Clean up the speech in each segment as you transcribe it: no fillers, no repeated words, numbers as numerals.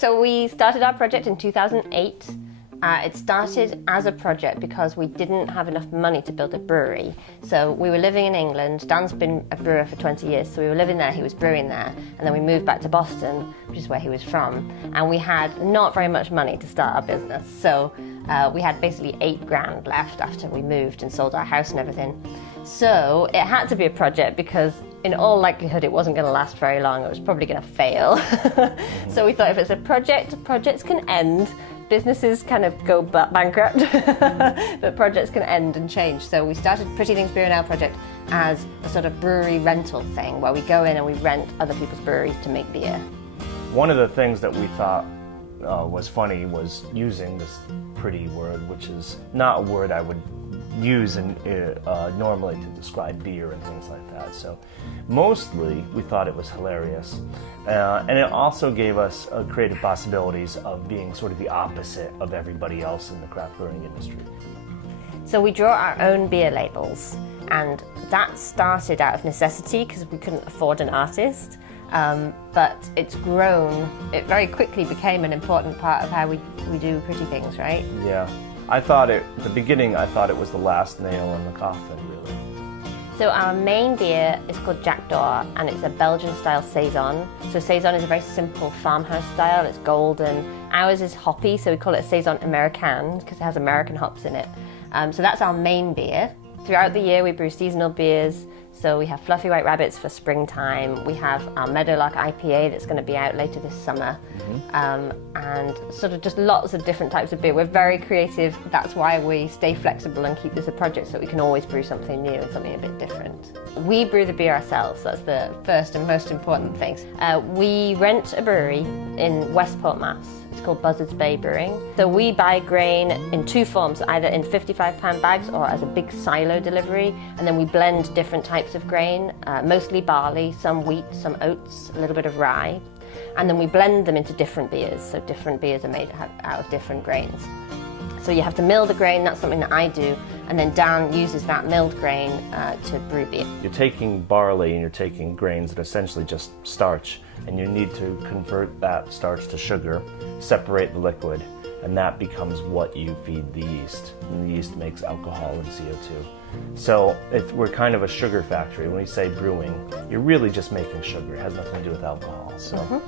so we started our project in 2008. It started as a project because we didn't have enough money to build a brewery. So we were living in England. Dan's been a brewer for 20 years, so we were living there, he was brewing there, and then we moved back to Boston, which is where he was from, and we had not very much money to start our business. So we had basically $8,000 left after we moved and sold our house and everything. So it had to be a project because in all likelihood it wasn't going to last very long. It was probably going to fail. So we thought if it's a project, projects can end. Businesses kind of go bankrupt, but projects can end and change. So we started Pretty Things Beer and Ale project as a sort of brewery rental thing where we go in and we rent other people's breweries to make beer. One of the things that we thought was funny was using this pretty word, which is not a word I would use normally to describe beer and things like that. So mostly we thought it was hilarious. And it also gave us creative possibilities of being sort of the opposite of everybody else in the craft brewing industry. So we draw our own beer labels, and that started out of necessity because we couldn't afford an artist. But it's grown. It very quickly became an important part of how we do Pretty Things, right? Yeah. At the beginning, I thought it was the last nail in the coffin, really. So our main beer is called Jackdaw, and it's a Belgian-style Saison. So Saison is a very simple farmhouse style. It's golden. Ours is hoppy, so we call it a Saison Americaine because it has American hops in it. So that's our main beer. Throughout the year, we brew seasonal beers. So we have Fluffy White Rabbits for springtime. We have our Meadowlark IPA that's going to be out later this summer. And sort of just lots of different types of beer. We're very creative. That's why we stay flexible and keep this a project so that we can always brew something new and something a bit different. We brew the beer ourselves. That's the first and most important thing. We rent a brewery in Westport, Mass. It's called Buzzards Bay Brewing. So we buy grain in two forms, either in 55-pound bags or as a big silo delivery, and then we blend different types of grain, mostly barley, some wheat, some oats, a little bit of rye, and then we blend them into different beers. So different beers are made out of different grains. So you have to mill the grain, that's something that I do, and then Dan uses that milled grain to brew beer. You're taking barley and you're taking grains that are essentially just starch, and you need to convert that starch to sugar, separate the liquid, and that becomes what you feed the yeast. And the yeast makes alcohol and CO2. So we're kind of a sugar factory. When we say brewing, you're really just making sugar. It has nothing to do with alcohol. So.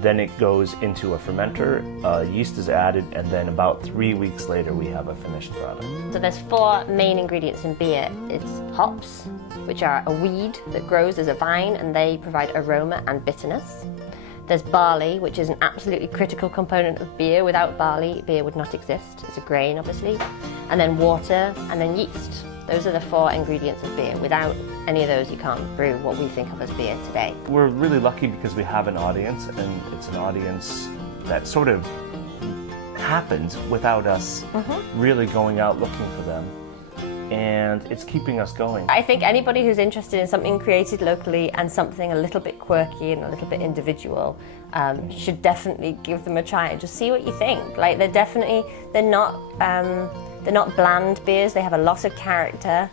Then it goes into a fermenter, yeast is added, and then about 3 weeks later we have a finished product. So there's 4 main ingredients in beer. It's hops, which are a weed that grows as a vine, and they provide aroma and bitterness. There's barley, which is an absolutely critical component of beer. Without barley, beer would not exist. It's a grain, obviously. And then water, and then yeast. Those are the 4 ingredients of beer. Without any of those, you can't brew what we think of as beer today. We're really lucky because we have an audience, and it's an audience that sort of happens without us really going out looking for them. And it's keeping us going. I think anybody who's interested in something created locally and something a little bit quirky and a little bit individual should definitely give them a try and just see what you think. Like they're not bland beers. They have a lot of character.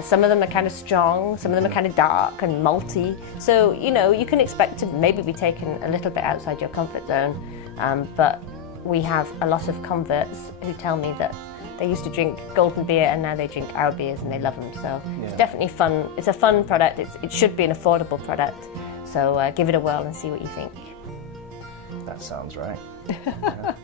Some of them are kind of strong. Some of them are kind of dark and malty. So you can expect to maybe be taken a little bit outside your comfort zone. But we have a lot of converts who tell me that they used to drink golden beer and now they drink our beers and they love them. So It's definitely fun. It's a fun product. It should be an affordable product. So give it a whirl and see what you think. That sounds right. Yeah.